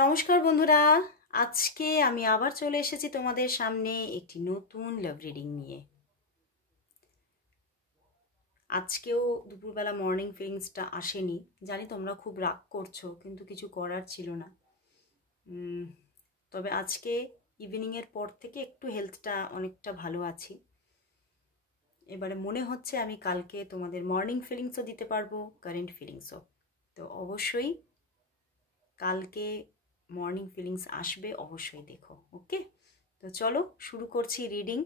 নমস্কার বন্ধুরা, আজকে আমি আবার চলে এসেছি তোমাদের সামনে একটি নতুন লাভ রিডিং নিয়ে। আজকেও দুপুরবেলা মর্নিং ফিলিংসটা আসেনি। জানি তোমরা খুব রাগ করছো, কিন্তু কিছু করার ছিল না। তবে আজকে ইভিনিংয়ের পর থেকে একটু হেলথটা অনেকটা ভালো আছি। এবারে মনে হচ্ছে আমি কালকে তোমাদের মর্নিং ফিলিংসও দিতে পারবো, কারেন্ট ফিলিংসও। তো অবশ্যই কালকে মর্নিং ফিলিংস আসবে, অবশ্যই দেখো। ওকে, তো চলো শুরু করছি রিডিং।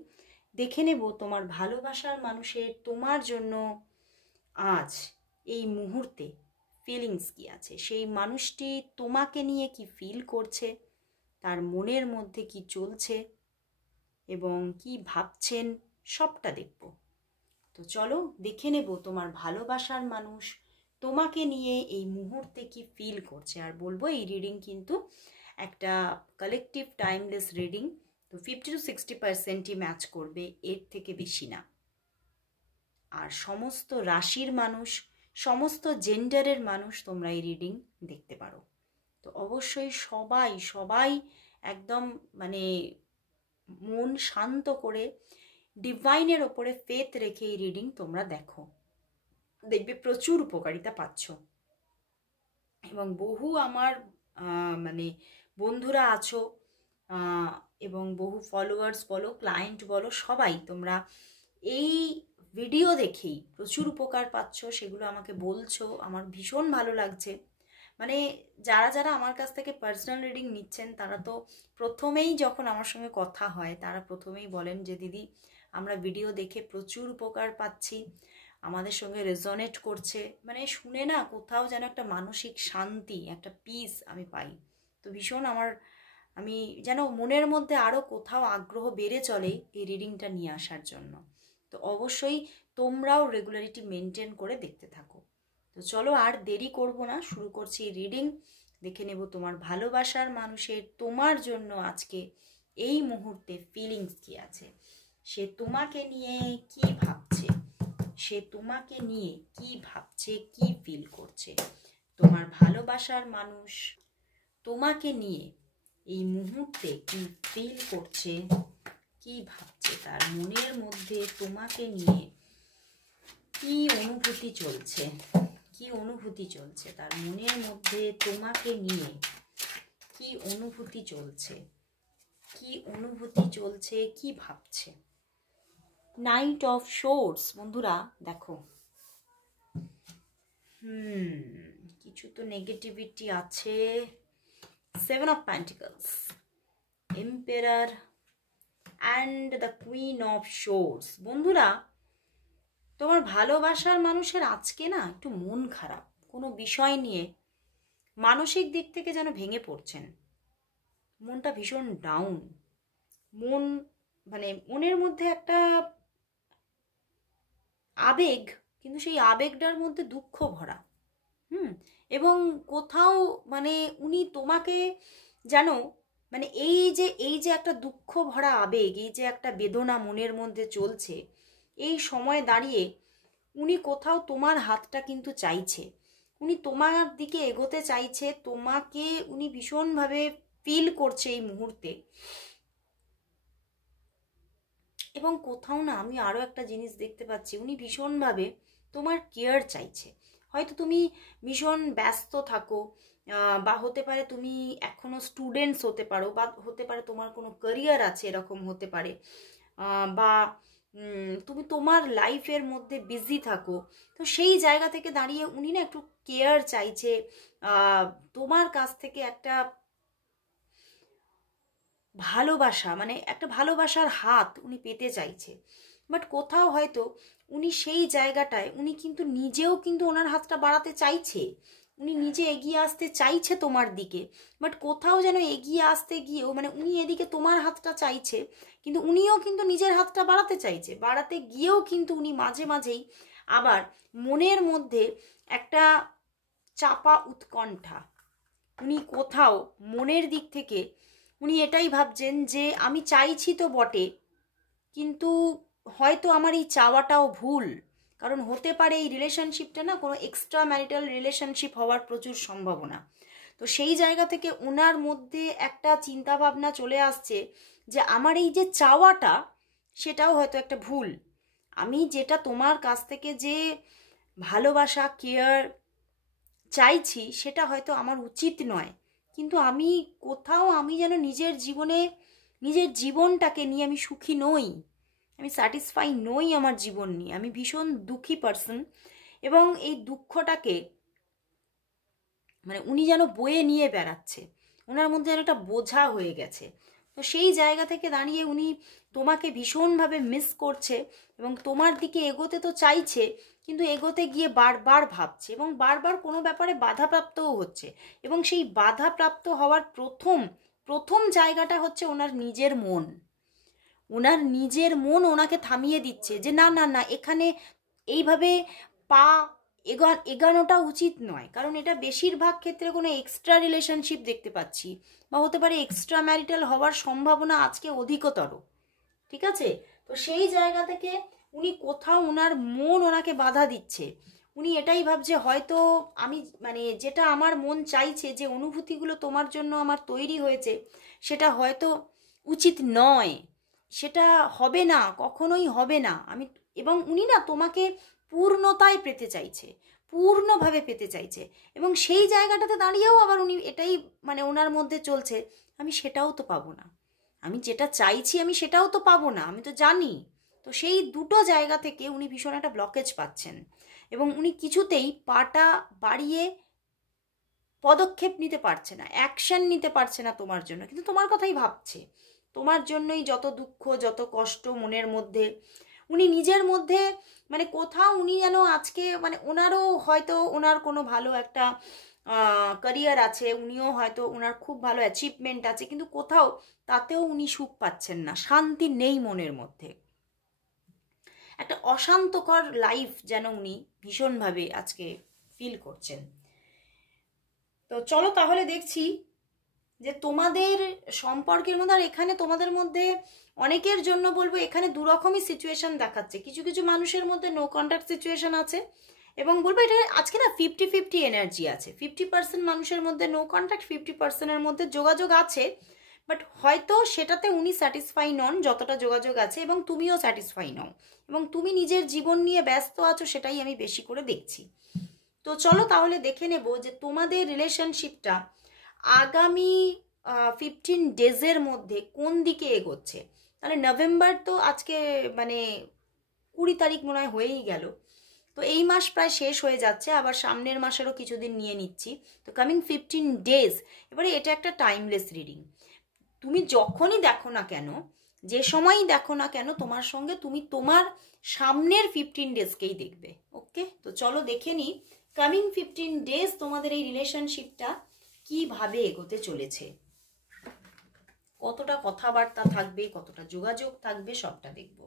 দেখে নেব তোমার ভালোবাসার মানুষের তোমার জন্য আজ এই মুহূর্তে ফিলিংস কি আছে, সেই মানুষটি তোমাকে নিয়ে কি ফিল করছে, তার মনের মধ্যে কি চলছে এবং কি ভাবছেন, সবটা দেখব। তো চলো দেখে নেব তোমার ভালোবাসার মানুষ তোমাকে নিয়ে এই মুহূর্তে কি ফিল করছে। আর বলবো এই রিডিং কিন্তু একটা কালেকটিভ টাইমলেস রিডিং। তো 50-60%ই ম্যাচ করবে, এর থেকে বেশি না। আর সমস্ত রাশির মানুষ, সমস্ত জেন্ডারের মানুষ তোমরা এই রিডিং দেখতে পারো। তো অবশ্যই সবাই সবাই একদম মানে মন শান্ত করে ডিভাইনের ওপরে ফেথ রেখে এই রিডিং তোমরা দেখো, দেখবে প্রচুর উপকারিতা পাচ্ছ। এবং বহু আমার মানে বন্ধুরা আছো এবং বহু ফলোয়ার্স বলো, ক্লায়েন্ট বলো, সবাই তোমরা এই ভিডিও দেখেই প্রচুর উপকার পাচ্ছ, সেগুলো আমাকে বলছো। আমার ভীষণ ভালো লাগছে। মানে যারা যারা আমার কাছ থেকে পার্সোনাল রিডিং নিচ্ছেন, তারা তো প্রথমেই যখন আমার সঙ্গে কথা হয়, তারা প্রথমেই বলেন যে দিদি, আমরা ভিডিও দেখে প্রচুর উপকার পাচ্ছি, আমাদের সঙ্গে রেজনেট করছে। মানে শুনে না কোথাও যেন একটা মানসিক শান্তি, একটা পিস আমি পাই। তো ভীষণ আমি যেন মনের মধ্যে আরও কোথাও আগ্রহ বেড়ে চলে এই রিডিংটা নিয়ে আসার জন্য। তো অবশ্যই তোমরাও রেগুলারিটি মেনটেন করে দেখতে থাকো। তো চলো আর দেরি করব না, শুরু করছি রিডিং। দেখে নেব তোমার ভালোবাসার মানুষের তোমার জন্য আজকে এই মুহূর্তে ফিলিংস কি আছে, সে তোমাকে নিয়ে কি ভাবছে, সে তোমাকে নিয়ে কি ভাবছে, কি ফিল করছে। তোমার ভালোবাসার মানুষ তোমাকে নিয়ে এই মুহূর্তে কি ফিল করছে, কি ভাবছে, তার মনের মধ্যে তোমাকে নিয়ে কি অনুভূতি চলছে, কি অনুভূতি চলছে, তার মনের মধ্যে তোমাকে নিয়ে কি অনুভূতি চলছে, কি অনুভূতি চলছে, কি ভাবছে। নাইট অফ সোর্ডস বন্ধুরা দেখো, কিছু তো নেগেটিভিটি আছে। 7 of Pentacles, emperor and the queen of swords. বন্ধুরা, তোমার ভালোবাসার মানুষের আজকে না একটু মন খারাপ, কোনো বিষয় নিয়ে মানসিক দিক থেকে যেন ভেঙে পড়ছেন। মনটা ভীষণ ডাউন, মানে মনের মধ্যে একটা আবেগ, কিন্তু সেই আবেগটার মধ্যে দুঃখ ভরা। এবং কোথাও মানে উনি তোমাকে যেন মানে এই যে একটা দুঃখ ভরা আবেগ, এই যে একটা বেদনা মনের মধ্যে চলছে, এই সময় দাঁড়িয়ে উনি কোথাও তোমার হাতটা কিন্তু চাইছে, উনি তোমার দিকে এগোতে চাইছে, তোমাকে উনি ভীষণভাবে ফিল করছে এই মুহূর্তে। এবং কোথাও না আমি আরও একটা জিনিস দেখতে পাচ্ছি, উনি ভীষণভাবে তোমার কেয়ার চাইছে। হয়তো তুমি ভীষণ ব্যস্ত থাকো, বা হতে পারে তুমি এখনও স্টুডেন্টস হতে পারো, বা হতে পারে তোমার কোনো ক্যারিয়ার আছে, এরকম হতে পারে, বা তুমি তোমার লাইফের মধ্যে বিজি থাকো। তো সেই জায়গা থেকে দাঁড়িয়ে উনি না একটু কেয়ার চাইছে, তোমার কাছ থেকে একটা ভালোবাসা, মানে একটা ভালোবাসার হাত উনি পেতে চাইছে। বাট কোথাও হয়তো উনি সেই জায়গাটায় উনি কিন্তু নিজেও কিন্তু ওনার হাতটা বাড়াতে চাইছে, উনি নিজে এগিয়ে আসতে চাইছে তোমার দিকে। বাট কোথাও যেন এগিয়ে আসতে গিয়েও মানে উনি এদিকে তোমার হাতটা চাইছে, কিন্তু উনিও কিন্তু নিজের হাতটা বাড়াতে চাইছে, বাড়াতে গিয়েও কিন্তু উনি মাঝে মাঝেই আবার মনের মধ্যে একটা চাপা উৎকণ্ঠা, উনি কোথাও মনের দিক থেকে উনি এটাই ভাবছেন যে আমি চাইছি তো বটে, কিন্তু হয়তো আমার এই চাওয়াটাও ভুল। কারণ হতে পারে এই রিলেশনশিপটা না কোনো এক্সট্রা ম্যারিটাল রিলেশনশিপ হওয়ার প্রচুর সম্ভাবনা। তো সেই জায়গা থেকে ওনার মধ্যে একটা চিন্তা ভাবনা চলে আসছে যে আমার এই যে চাওয়াটা সেটাও হয়তো একটা ভুল। আমি যেটা তোমার কাছ থেকে যে ভালোবাসা কেয়ার চাইছি সেটা হয়তো আমার উচিত নয়, কিন্তু আমি কোথাও আমি যেন নিজের জীবনটাকে নিয়ে আমি সুখী নই, আমি স্যাটিসফাই নই আমার জীবন নিয়ে। আমি ভীষণ দুঃখী পার্সন, এবং এই দুঃখটাকে মানে উনি যেন বয়ে নিয়ে বেড়াচ্ছে, ওনার মধ্যে যেন একটা বোঝা হয়ে গেছে। তো সেই জায়গা থেকে দাঁড়িয়ে উনি তোমাকে ভীষণভাবে মিস করছে এবং তোমার দিকে এগোতে তো চাইছে, কিন্তু এগোতে গিয়ে বারবার ভাবছে এবং বারবার কোনো ব্যাপারে বাধাপ্রাপ্তও হচ্ছে। এবং সেই বাধাপ্রাপ্ত হওয়ার প্রথম জায়গাটা হচ্ছে ওনার নিজের মন। ওনার নিজের মন ওনাকে থামিয়ে দিচ্ছে যে না না না, এখানে এইভাবে পা এগানোটা উচিত নয়, কারণ এটা বেশিরভাগ ক্ষেত্রে কোনো এক্সট্রা রিলেশনশিপ দেখতে পাচ্ছি, বা হতে পারে এক্সট্রা ম্যারিটাল হওয়ার সম্ভাবনা আজকে অধিকতর। ঠিক আছে, তো সেই জায়গা থেকে উনি কোথাও ওনার মন ওনাকে বাধা দিচ্ছে। উনি এটাই ভাবছে হয়তো আমি মানে যেটা আমার মন চাইছে, যে অনুভূতিগুলো তোমার জন্য আমার তৈরি হয়েছে, সেটা হয়তো উচিত নয়, সেটা হবে না, কখনোই হবে না। এবং উনি না তোমাকে পূর্ণতায় পেতে চাইছে, পূর্ণভাবে পেতে চাইছে, এবং সেই জায়গাটাতে দাঁড়িয়েও আবার উনি এটাই মানে ওনার মধ্যে চলছে, আমি সেটাও তো পাবো না, আমি যেটা চাইছি আমি সেটাও তো পাবো না, আমি তো জানি। তো সেই দুটো জায়গা থেকে উনি ভীষণ একটা ব্লকেজ পাচ্ছেন, এবং উনি কিছুতেই পাটা বাড়িয়ে পদক্ষেপ নিতে পারছে না, অ্যাকশন নিতে পারছে না তোমার জন্য, কিন্তু তোমার কথাই ভাবছে। তোমার জন্যই যত দুঃখ যত কষ্ট মনের মধ্যে, উনি নিজের মধ্যে মানে কোথাও উনি যেন আজকে মানে ওনারও হয়তো ওনার কোনো ভালো একটা ক্যারিয়ার আছে, উনিও হয়তো ওনার খুব ভালো অ্যাচিভমেন্ট আছে, কিন্তু কোথাও তাতেও উনি সুখ পাচ্ছেন না, শান্তি নেই মনের মধ্যে, একটা অশান্তকর লাইফ যেন উনি ভীষণভাবে আজকে ফিল করছেন। তো চলো তাহলে দেখছি যে তোমাদের সম্পর্কের মধ্যে, আর এখানে তোমাদের মধ্যে অনেকের জন্য বলবো এখানে দুরকমই সিচুয়েশন দেখাচ্ছে। কিছু কিছু মানুষের মধ্যে নো কন্ট্যাক্ট সিচুয়েশন আছে, এবং বলবো এটা আজকে না 50-50 এনার্জি আছে। 50% মানুষের মধ্যে নো কন্ট্যাক্ট, 50%-এর মধ্যে যোগাযোগ আছে, বাট হয়তো সেটাতে উনি স্যাটিসফাই নন যতটা যোগাযোগ আছে, এবং তুমিও স্যাটিসফাই নও, এবং তুমি নিজের জীবন নিয়ে ব্যস্ত আছো, সেটাই আমি বেশি করে দেখছি। তো চলো তাহলে দেখে নেব যে তোমাদের রিলেশনশিপটা আগামী 15 ডেজের মধ্যে কোন দিকে এগোচ্ছে। তাহলে নভেম্বর তো আজকে মানে 20 তারিখ মনে হয় হয়েই গেল, তো এই মাস প্রায় শেষ হয়ে যাচ্ছে, আবার সামনের মাসেরও কিছুদিন নিয়ে নিচ্ছি, তো কামিং 15 ডেজ। এবারে এটা একটা টাইমলেস রিডিং, তুমি যখনই দেখো না কেন, যে সময়ই দেখো না কেন, তোমার সঙ্গে তুমি তোমার সামনের 15 ডেজকেই দেখবে। ওকে, তো চলো দেখে নিই কামিং 15 ডেজ তোমাদের এই রিলেশনশিপটা কিভাবে এগোতে চলেছে, কতটা কথাবার্তা থাকবে, কতটা যোগাযোগ থাকবে, সবটা দেখব।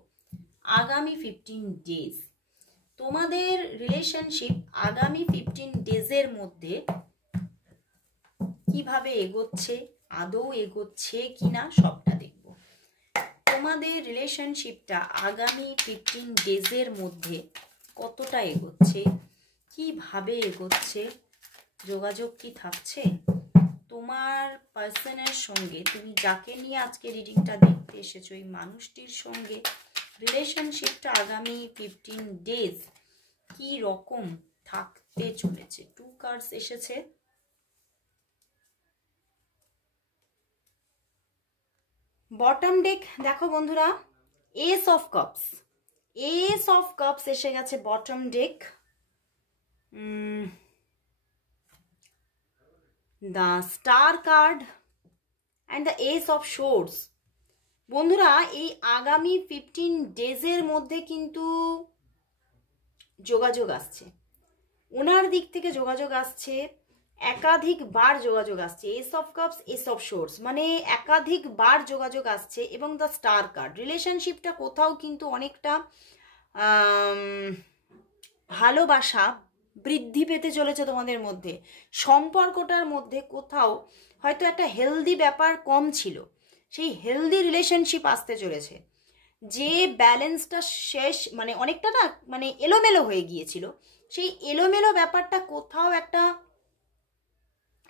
আগামী 15 ডেজ তোমাদের রিলেশনশিপ আগামী 15 ডেজের মধ্যে কিভাবে এগোচ্ছে, আদৌ এগোচ্ছে কিনা, সবটা দেখব। তোমাদের রিলেশনশিপটা আগামী 15 ডেজের মধ্যে কতটা এগোচ্ছে, কিভাবে এগোচ্ছে, যোগাযোগ কি থাকছে তোমার পার্সনের সঙ্গে, তুমি যাকে নিয়ে আজকে রিডিংটা দেখতে এসেছো, এই মানুষটির সঙ্গে রিলেশনশিপটা আগামী 15 ডেজ কি রকম থাকতে চলেছে। 2 কার্ডস এসেছে, বটম ডেক দেখো বন্ধুরা, S of cups, S of cups এসে গেছে bottom day, the star card and the S of swords. বন্ধুরা এই আগামী 15 ডেজের মধ্যে কিন্তু যোগাযোগ আসছে, ওনার দিক থেকে যোগাযোগ আসছে, একাধিকবার যোগাযোগ আসছে। S of cups, S of swords, মানে একাধিকবার যোগাযোগ আসছে, এবং দ্য স্টার কার্ড, রিলেশনশিপটা কোথাও কিন্তু অনেকটা ভালোবাসা বৃদ্ধি পেতে চলেছে তোমাদের মধ্যে, সম্পর্কটার মধ্যে কোথাও হয়তো একটা হেলদি ব্যাপার কম ছিল, সেই হেলদি রিলেশনশিপ আসতে চলেছে। যে ব্যালেন্সটা শেষ মানে অনেকটা না মানে এলোমেলো হয়ে গিয়েছিল, সেই এলোমেলো ব্যাপারটা কোথাও একটা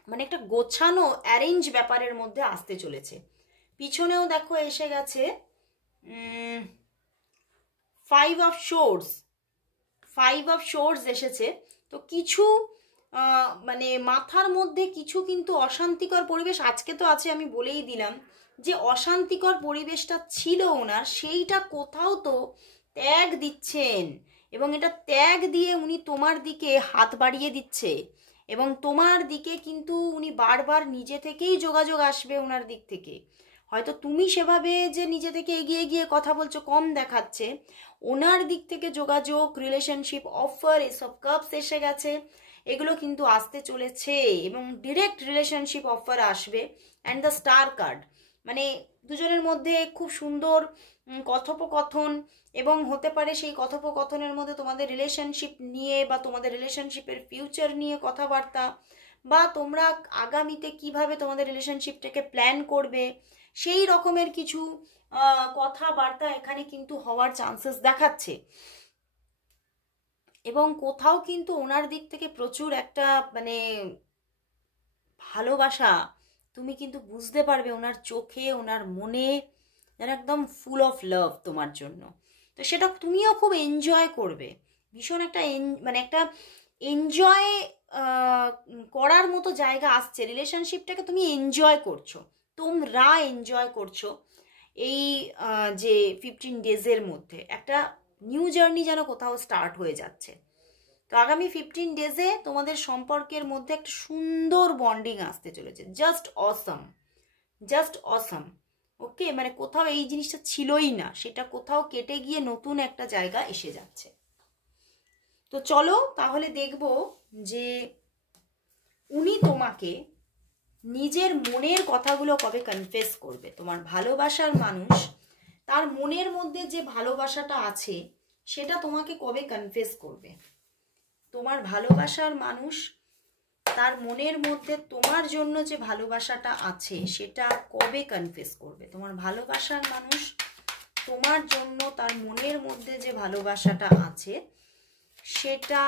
মানে একটা গোছানো অ্যারেঞ্জ ব্যাপারের মধ্যে আসতে চলেছে। পিছনেও দেখো এসে গেছে 5 অফ শোর্স, 5 অফ শোর্স এসেছে। তো কিছু মানে মাথার মধ্যে কিছু কিন্তু অশান্তিকর পরিবেশ আজকে তো আছে, আমি বলেই দিলাম যে অশান্তিকর পরিবেশটা ছিল ওনার, সেইটা কোথাও তো ত্যাগ দিচ্ছেন, এবং এটা ত্যাগ দিয়ে উনি তোমার দিকে হাত বাড়িয়ে দিচ্ছে, এবং তোমার দিকে কিন্তু উনি বারবার নিজে থেকেই যোগাযোগ আসবে ওনার দিক থেকে। হয়তো তুমি সেভাবে যে নিজে থেকে এগিয়ে গিয়ে কথা বলছো কম দেখাচ্ছে, ওনার দিক থেকে যোগাযোগ, রিলেশনশিপ অফার, এসব কাপস এসে গেছে, এগুলো কিন্তু আসতে চলেছে, এবং ডিরেক্ট রিলেশনশিপ অফার আসবে। অ্যান্ড দ্য স্টার কার্ড, মানে দুজনের মধ্যে খুব সুন্দর কথোপকথন, এবং হতে পারে সেই কথোপকথনের মধ্যে তোমাদের রিলেশনশিপ নিয়ে বা তোমাদের রিলেশনশিপের ফিউচার নিয়ে কথাবার্তা, বা তোমরা আগামীতে কিভাবে তোমাদের রিলেশনশিপটাকে প্ল্যান করবে, সেই রকমের কিছু কথাবার্তা এখানে কিন্তু হওয়ার চান্সেস দেখাচ্ছে। এবং কোথাও কিন্তু ওনার দিক থেকে প্রচুর একটা মানে ভালোবাসা তুমি কিন্তু বুঝতে পারবে ওনার চোখে, ওনার মনে, যেন একদম ফুল অফ লাভ তোমার জন্য। তো সেটা তুমিও খুব এনজয় করবে, ভীষণ একটা মানে একটা এনজয় করার মতো জায়গা আসছে। রিলেশনশিপটাকে তুমি এনজয় করছো, তোমরা এনজয় করছো এই যে 15 ডেজের মধ্যে একটা নিউ জার্নি যেন কোথাও স্টার্ট হয়ে যাচ্ছে। তো আগামী 15 ডেজে তোমাদের সম্পর্কের মধ্যে একটা সুন্দর বন্ডিং আসতে চলেছে। জাস্ট অসম, জাস্ট অসম। ওকে, মানে কোথাও এই জিনিসটা ছিলই না, সেটা কোথাও কেটে গিয়ে নতুন একটা জায়গা এসে যাচ্ছে। তো চলো তাহলে দেখব যে উনি তোমাকে নিজের মনের কথাগুলো কবে কনফেস করবে। তোমার ভালোবাসার মানুষ তার মনের মধ্যে যে ভালোবাসাটা আছে সেটা তোমাকে কবে কনফেস করবে। তোমার ভালোবাসার মানুষ তার মনের মধ্যে তোমার জন্য যে ভালোবাসাটা আছে সেটা কবে কনফেস করবে। তোমার ভালোবাসার মানুষ তোমার জন্য তার মনের মধ্যে যে ভালোবাসাটা আছে সেটা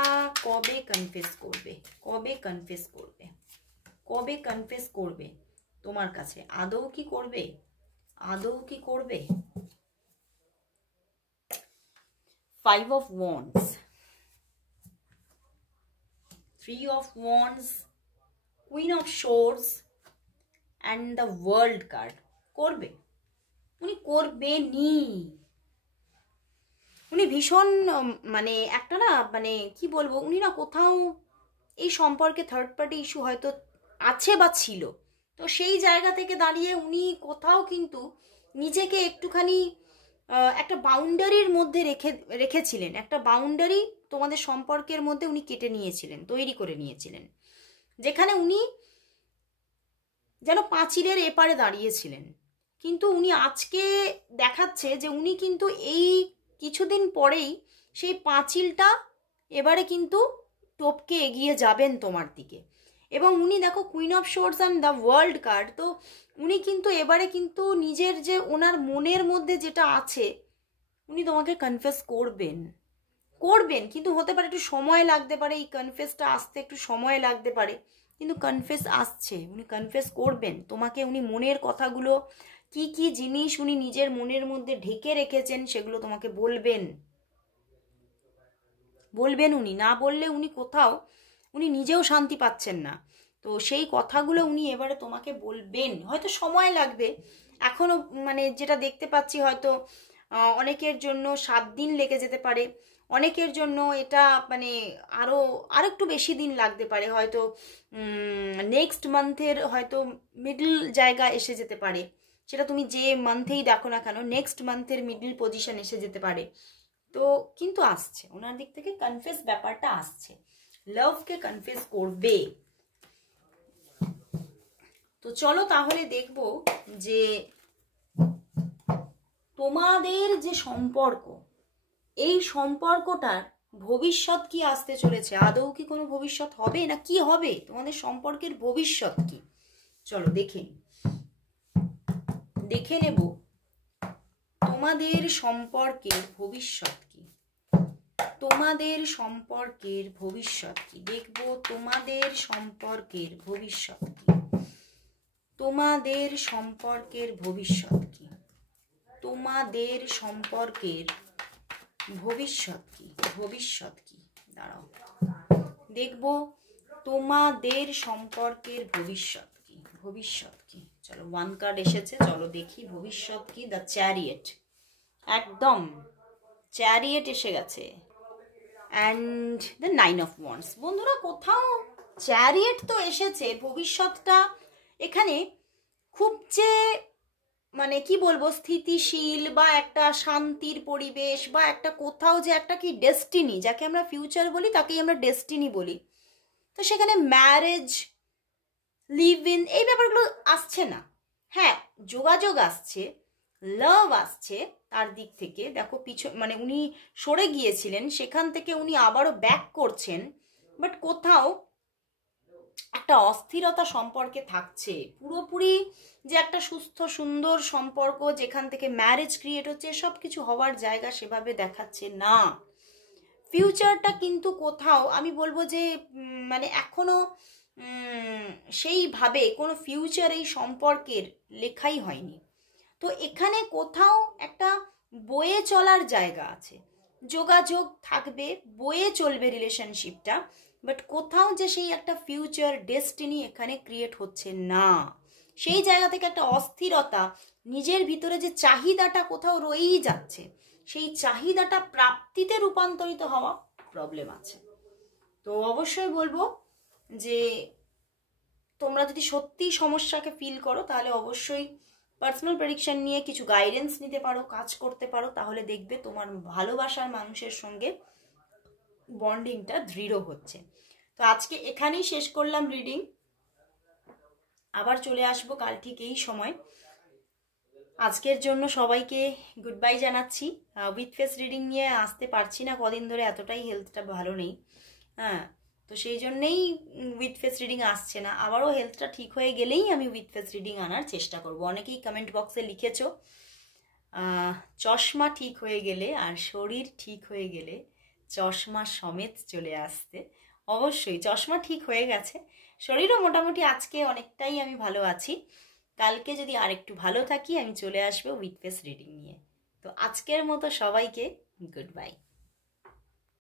কবে কনফেস করবে, কবে কনফেস করবে, কবে কনফেস করবে তোমার কাছে। আদৌ কি করবে, আদৌ কি করবে। 5 of wands, 3 of wands, queen of swords and the world card। করবে, উনি করবেনি। উনি ভীষণ মানে একটা না মানে কি বলবো, উনি না কোথাও এই সম্পর্কে থার্ড পার্টি ইস্যু হয়তো আছে বা ছিল, তো সেই জায়গা থেকে দাঁড়িয়ে উনি কোথাও কিন্তু নিজেকে একটুখানি একটা বাউন্ডারির মধ্যে রেখেছিলেন। একটা বাউন্ডারি তোমাদের সম্পর্কের মধ্যে উনি কেটে নিয়েছিলেন, তৈরি করে নিয়েছিলেন, যেখানে উনি যেন পাঁচিলের এপারে দাঁড়িয়েছিলেন। কিন্তু উনি আজকে দেখাচ্ছে যে উনি কিন্তু এই কিছুদিন পরেই সেই পাঁচিলটা এবারে কিন্তু টপকে এগিয়ে যাবেন তোমার দিকে। এবং উনি দেখো queen of swords and the world card, তো উনি কিন্তু এবারে কিন্তু নিজের যে ওনার মনের মধ্যে যেটা আছে উনি তোমাকে কনফেস করবেন, করবেন, কিন্তু হতে পারে একটু সময় লাগতে পারে, এই কনফেসটা আসতে একটু সময় লাগতে পারে, কিন্তু কনফেস আসছে, উনি কনফেস করবেন তোমাকে। উনি মনের কথাগুলো, কি কি জিনিস উনি নিজের মনের মধ্যে ঢেকে রেখেছেন সেগুলো তোমাকে বলবেন, বলবেন। উনি না বললে উনি কোথাও উনি নিজেও শান্তি পাচ্ছেন না, তো সেই কথাগুলো উনি এবারে তোমাকে বলবেন। হয়তো সময় লাগবে এখনো, মানে যেটা দেখতে পাচ্ছি হয়তো অনেকের জন্য 7 দিন লেগে যেতে পারে, অনেকের জন্য এটা মানে আরও একটু বেশি দিন লাগতে পারে, হয়তো নেক্সট মান্থের হয়তো মিডল জায়গা এসে যেতে পারে, সেটা তুমি যে মান্থেই দেখো না কেন নেক্সট মান্থের মিডল পজিশন এসে যেতে পারে। তো কিন্তু আসছে ওনার দিক থেকে কনফেস ব্যাপারটা আসছে, লাভকে কনফেস করবে। তো চলো তাহলে দেখব যে তোমাদের যে সম্পর্ক, এই সম্পর্কটার ভবিষ্যৎ কি আসতে চলেছে। আদৌ কি কোনো ভবিষ্যৎ হবে না কি হবে, তোমাদের সম্পর্কের ভবিষ্যৎ কি, চলো দেখে নেব তোমাদের সম্পর্কের ভবিষ্যৎ কি। তোমাদের সম্পর্কের ভবিষ্যৎ কি, দেখবো তোমাদের সম্পর্কের ভবিষ্যৎ কি, তোমাদের সম্পর্কের ভবিষ্যৎ কি, তোমাদের সম্পর্কের ভবিষ্যৎ কি, ভবিষ্যৎ কি, দাঁড়াও দেখবো তোমাদের সম্পর্কের ভবিষ্যৎ কি, ভবিষ্যৎ কি। চলো 1 কার্ড এসেছে, চলো দেখি ভবিষ্যৎ কি। দ্য চ্যারিয়েট, একদম চ্যারিয়েট এসে গেছে, অ্যান্ড দ্য 9 অফ ওয়ান্ডস। বন্ধুরা কোথাও চ্যারিয়েট তো এসেছে, ভবিষ্যৎটা এখানে খুব যে মানে কি বলবো স্থিতিশীল বা একটা শান্তির পরিবেশ বা একটা কোথাও যে একটা কি ডেস্টিনি, যাকে আমরা ফিউচার বলি তাকেই আমরা ডেস্টিনি বলি, তো সেখানে ম্যারেজ, লিভ ইন এই ব্যাপারগুলো আসছে না। হ্যাঁ যোগাযোগ আসছে, লাভ আসছে তার দিক থেকে। দেখো মানে উনি সরে গিয়েছিলেন, সেখান থেকে উনি আবারও ব্যাক করছেন, বাট কোথাও একটা অস্থিরতা সম্পর্কে থাকছে। পুরোপুরি যে একটা সুস্থ সুন্দর সম্পর্ক যেখান থেকে ম্যারেজ ক্রিয়েট হচ্ছে, সব কিছু হওয়ার জায়গা সেভাবে দেখাচ্ছে না। ফিউচারটা কিন্তু কোথাও আমি বলবো যে মানে এখনো সেইভাবে কোনো ফিউচার এই সম্পর্কের লেখাই হয়নি। তো এখানে কোথাও একটা বয়ে চলার জায়গা আছে, যোগাযোগ থাকবে, বয়ে চলবে রিলেশনশিপটা, বাট কোথাও যে সেই একটা ফিউচার ডেস্টিনি এখানে ক্রিয়েট হচ্ছে না। সেই জায়গা থেকে একটা অস্থিরতা, নিজের ভিতরে যে চাহিদাটা কোথাও রয়েই যাচ্ছে, সেই চাহিদাটা প্রাপ্তিতে রূপান্তরিত হওয়া প্রবলেম আছে। তো অবশ্যই বলবো যে তোমরা যদি সত্যি সমস্যাকে ফিল করো তাহলে অবশ্যই পার্সোনাল প্রেডিকশন নিয়ে কিছু গাইডেন্স নিতে পারো, কাজ করতে পারো, তাহলে দেখবে তোমার ভালোবাসার মানুষের সঙ্গে বন্ডিংটা দৃঢ় হচ্ছে। তো আজকে এখানেই শেষ করলাম রিডিং, আবার চলে আসবো কাল ঠিক এই সময়। আজকের জন্য সবাইকে গুড বাই জানাচ্ছি। উইথ ফেস রিডিং নিয়ে আসতে পারছি না কদিন ধরে, এতটাই হেলথটা ভালো নেই। হ্যাঁ তো সেই জন্যেই উইথ ফেস রিডিং আসছে না, আবারও হেলথটা ঠিক হয়ে গেলেই আমি উইথ ফেস রিডিং আনার চেষ্টা করব। অনেকেই কমেন্ট বক্সে লিখেছো চশমা ঠিক হয়ে গেলে আর শরীর ঠিক হয়ে গেলে চশমা সমেত চলে আসতে। অবশ্যই চশমা ঠিক হয়ে গেছে, শরীরও মোটামুটি আজকে অনেকটাই আমি ভালো আছি। কালকে যদি আর একটু ভালো থাকি আমি চলে আসবো উইথ ফেস রিডিং নিয়ে। তো আজকের মতো সবাইকে গুড বাই।